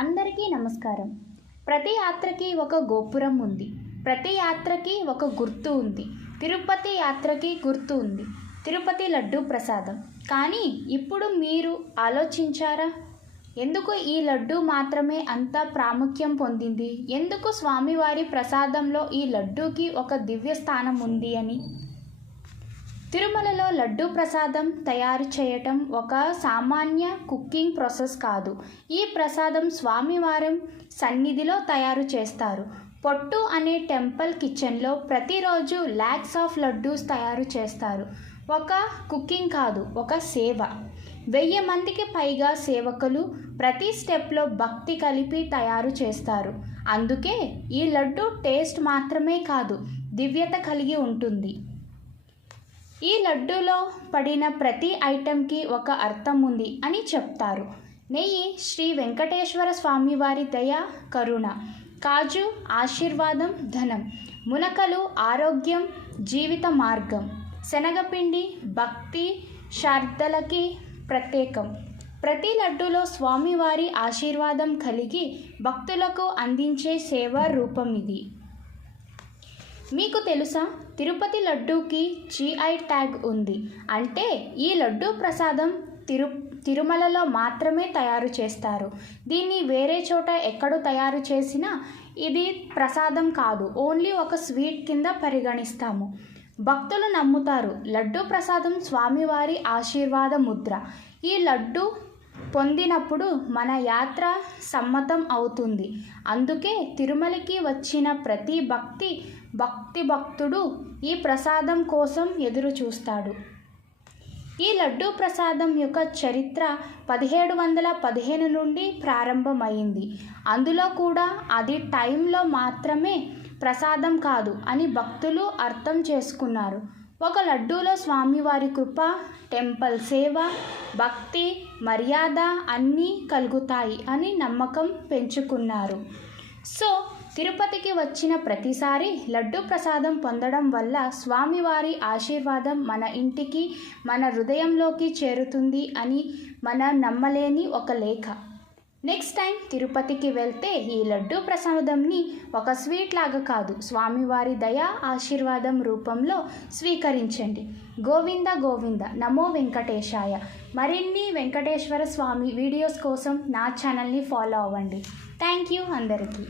అందరికీ నమస్కారం. ప్రతి యాత్రకి ఒక గోపురం ఉంది. ప్రతి యాత్రకి ఒక గుర్తు ఉంది. తిరుపతి యాత్రకి గుర్తు ఉంది, తిరుపతి లడ్డూ ప్రసాదం. కానీ ఇప్పుడు మీరు ఆలోచించారా, ఎందుకు ఈ లడ్డు మాత్రమే అంత ప్రాముఖ్యం పొందింది? ఎందుకు స్వామివారి ప్రసాదంలో ఈ లడ్డూకి ఒక దివ్య స్థానం ఉంది అని? తిరుమలలో లడ్డూ ప్రసాదం తయారు చేయటం ఒక సామాన్య కుకింగ్ ప్రాసెస్ కాదు. ఈ ప్రసాదం స్వామివారి సన్నిధిలో తయారు చేస్తారు. పొట్టు అనే టెంపుల్ కిచెన్లో ప్రతిరోజు ల్యాక్స్ ఆఫ్ లడ్డూస్ తయారు చేస్తారు. ఒక కుకింగ్ కాదు, ఒక సేవ. 1000 మందికి పైగా సేవకులు ప్రతి స్టెప్లో భక్తి కలిపి తయారు చేస్తారు. అందుకే ఈ లడ్డు టేస్ట్ మాత్రమే కాదు, దివ్యత కలిగి ఉంటుంది. ఈ లడ్డూలో పడిన ప్రతి ఐటెంకి ఒక అర్థం ఉంది అని చెప్తారు. నెయ్యి శ్రీ వెంకటేశ్వర స్వామివారి దయ కరుణ, కాజు ఆశీర్వాదం ధనం, మునకలు ఆరోగ్యం జీవిత మార్గం, శనగపిండి భక్తి శ్రద్ధలకి ప్రత్యేకం. ప్రతి లడ్డూలో స్వామివారి ఆశీర్వాదం కలిగి భక్తులకు అందించే సేవా రూపం ఇది. మీకు తెలుసా, తిరుపతి లడ్డూకి GI ట్యాగ్ ఉంది. అంటే ఈ లడ్డూ ప్రసాదం తిరుమలలో మాత్రమే తయారు చేస్తారు. దీన్ని వేరే చోట ఎక్కడ తయారు చేసినా ఇది ప్రసాదం కాదు, ఓన్లీ ఒక స్వీట్ కింద పరిగణిస్తాము. భక్తులు నమ్ముతారు, లడ్డూ ప్రసాదం స్వామివారి ఆశీర్వాద ముద్ర. ఈ లడ్డు పొందినప్పుడు మన యాత్ర సమ్మతం అవుతుంది. అందుకే తిరుమలకి వచ్చిన ప్రతి భక్తుడు ఈ ప్రసాదం కోసం ఎదురు చూస్తాడు. ఈ లడ్డూ ప్రసాదం యొక్క చరిత్ర 1715 నుండి ప్రారంభమైంది. అందులో కూడా అది టైంలో మాత్రమే ప్రసాదం కాదు అని భక్తులు అర్థం చేసుకున్నారు. ఒక లడ్డూలో స్వామివారి కృప, టెంపుల్ సేవ, భక్తి మర్యాద అన్నీ కలుగుతాయి అని నమ్మకం పెంచుకున్నారు. సో తిరుపతికి వచ్చిన ప్రతిసారి లడ్డూ ప్రసాదం పొందడం వల్ల స్వామివారి ఆశీర్వాదం మన ఇంటికి మన హృదయంలోకి చేరుతుంది అని మన నమ్మలేని ఒక లేఖ. నెక్స్ట్ టైం తిరుపతికి వెళ్తే ఈ లడ్డూ ప్రసాదంని ఒక స్వీట్ లాగా కాదు, స్వామివారి దయా ఆశీర్వాదం రూపంలో స్వీకరించండి. గోవింద గోవింద నమో వెంకటేశాయ. మరిన్ని వెంకటేశ్వర స్వామి వీడియోస్ కోసం నా ఛానల్ని ఫాలో అవ్వండి. థ్యాంక్ యూ అందరికీ.